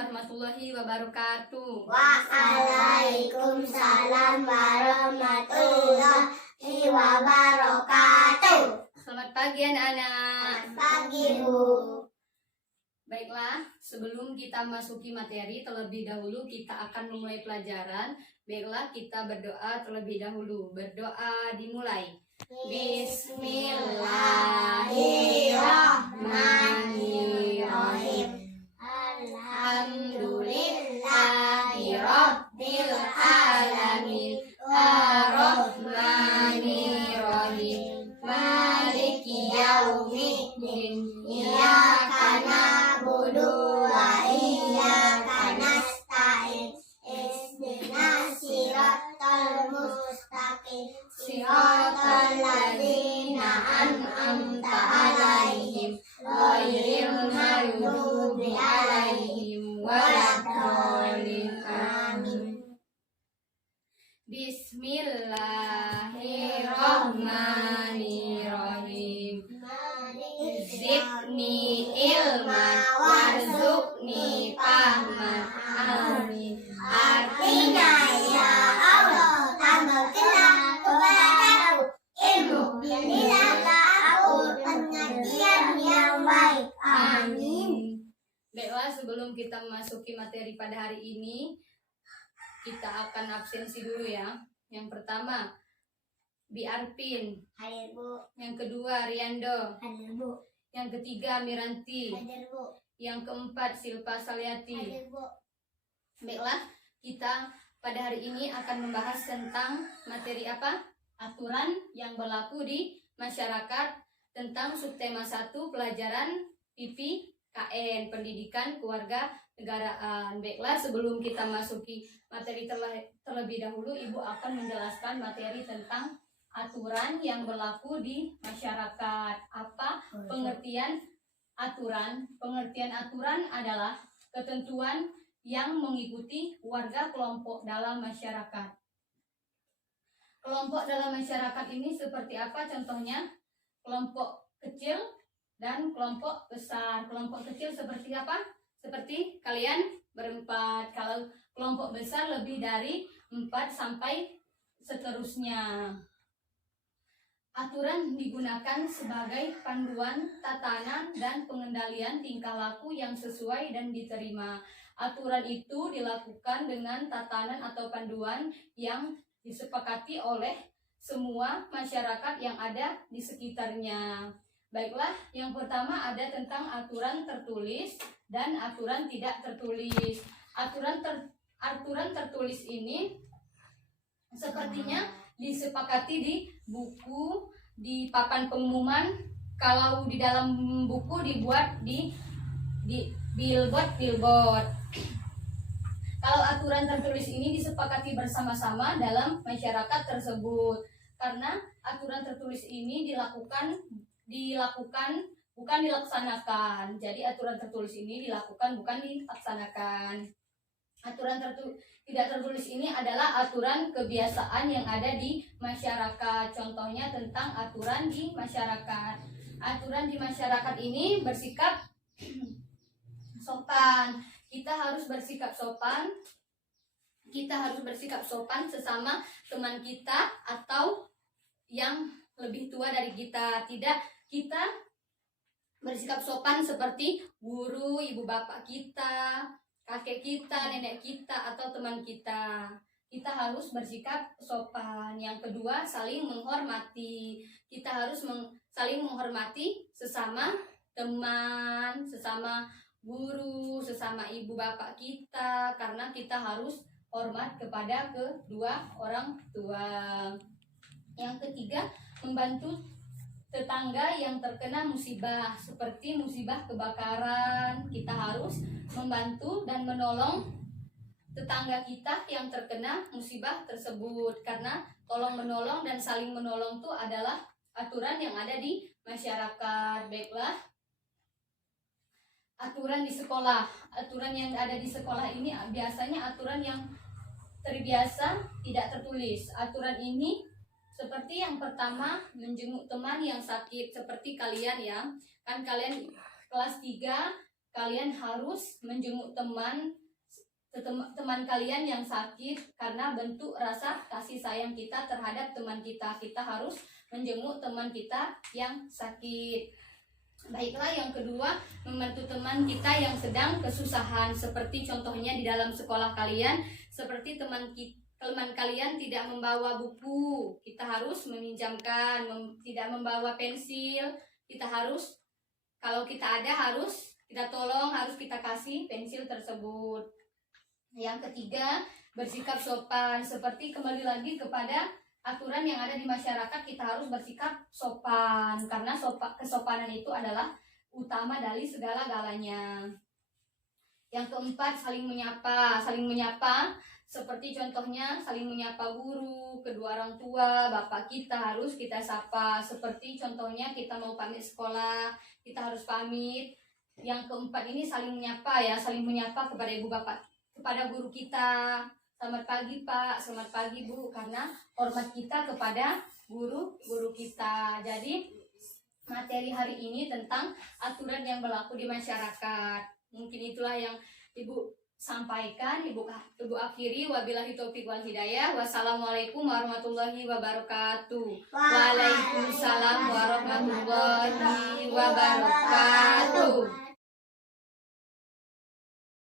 warahmatullahi wabarakatuh. Waalaikumsalam warahmatullahi wabarakatuh. Selamat pagi anak-anak. Pagi Bu. Baiklah, sebelum kita masuki materi terlebih dahulu kita akan memulai pelajaran. Baiklah, kita berdoa terlebih dahulu. Berdoa dimulai. Bismillahirrahmanirrahim. Alhamdulillahirabbil alamin. Arrahmanirrahim. Maliki yaumiddin. Iyyaka na'budu wa iyyaka nasta'in. Ihdinas siratal mustaqim. Siratal ladzina an'amta 'alaihim ghairil maghdubi 'alaihim waladdallin. Amin. Bismillahirrahmanirrahim. Zidni ilman warzuqni fahman. Amin. Artinya ya Allah, tambahkanlah kepadaku ilmu. Berilah aku pengertian yang baik. Amin. Baiklah, sebelum kita memasuki materi pada hari ini, kita akan absensi dulu ya. Yang pertama, Bi Arpin. Hadir Bu. Yang kedua, Riando. Hadir Bu. Yang ketiga, Miranti. Hadir Bu. Yang keempat, Silpa Saliati. Hadir Bu. Baiklah, kita pada hari ini akan membahas tentang materi apa? Aturan yang berlaku di masyarakat tentang subtema 1 pelajaran PPKN, Pendidikan Keluarga Negaraan. Baiklah, sebelum kita masuki materi terlebih dahulu, Ibu akan menjelaskan materi tentang aturan yang berlaku di masyarakat. Apa pengertian aturan? Pengertian aturan adalah ketentuan yang mengikuti warga kelompok dalam masyarakat. Kelompok dalam masyarakat ini seperti apa contohnya? Kelompok kecil dan kelompok besar. Kelompok kecil seperti apa? Seperti kalian berempat. Kalau kelompok besar lebih dari 4 sampai seterusnya. Aturan digunakan sebagai panduan tatanan dan pengendalian tingkah laku yang sesuai dan diterima. Aturan itu dilakukan dengan tatanan atau panduan yang disepakati oleh semua masyarakat yang ada di sekitarnya. Baiklah, yang pertama ada tentang aturan tertulis dan aturan tidak tertulis. Aturan tertulis ini sepertinya disepakati di buku, di papan pengumuman. Kalau di dalam buku dibuat di billboard. Kalau aturan tertulis ini disepakati bersama-sama dalam masyarakat tersebut. Karena aturan tertulis ini dilakukan bukan dilaksanakan. Jadi aturan tertulis ini dilakukan bukan dilaksanakan. Aturan tidak tertulis ini adalah aturan kebiasaan yang ada di masyarakat. Contohnya tentang aturan di masyarakat. Aturan di masyarakat ini bersikap sopan. Kita harus bersikap sopan. Kita harus bersikap sopan sesama teman kita atau yang lebih tua dari kita. Tidak kita bersikap sopan seperti guru, ibu bapak kita, kakek kita, nenek kita, atau teman kita. Kita harus bersikap sopan. Yang kedua, saling menghormati. Kita harus saling menghormati sesama teman, sesama guru, sesama ibu bapak kita, karena kita harus hormat kepada kedua orang tua. Yang ketiga, membantu tetangga yang terkena musibah, seperti musibah kebakaran. Kita harus membantu dan menolong tetangga kita yang terkena musibah tersebut, karena tolong menolong dan saling menolong itu adalah aturan yang ada di masyarakat. Baiklah, aturan di sekolah. Aturan yang ada di sekolah ini biasanya aturan yang terbiasa tidak tertulis. Aturan ini seperti yang pertama, menjenguk teman yang sakit, seperti kalian ya. Kan kalian kelas 3 kalian harus menjenguk teman kalian yang sakit, karena bentuk rasa kasih sayang kita terhadap teman kita. Kita harus menjenguk teman kita yang sakit. Baiklah, yang kedua, membantu teman kita yang sedang kesusahan. Seperti contohnya di dalam sekolah kalian, seperti teman kalian tidak membawa buku, kita harus meminjamkan. Tidak membawa pensil, kita harus, kalau kita ada, harus kita tolong, harus kita kasih pensil tersebut. Yang ketiga, bersikap sopan. Seperti kembali lagi kepada aturan yang ada di masyarakat, kita harus bersikap sopan, karena kesopanan itu adalah utama dari segala-galanya. Yang keempat, saling menyapa. Saling menyapa seperti contohnya saling menyapa guru, kedua orang tua, bapak kita harus kita sapa. Seperti contohnya kita mau pamit sekolah, kita harus pamit. Yang keempat ini saling menyapa ya, saling menyapa kepada ibu bapak, kepada guru kita. Selamat pagi Pak, selamat pagi Bu, karena hormat kita kepada guru kita. Jadi materi hari ini tentang aturan yang berlaku di masyarakat. Mungkin itulah yang Ibu sampaikan, Ibu akhiri. Wabillahi taufiq wal hidayah. Wassalamualaikum warahmatullahi wabarakatuh. Waalaikumsalam warahmatullahi wabarakatuh.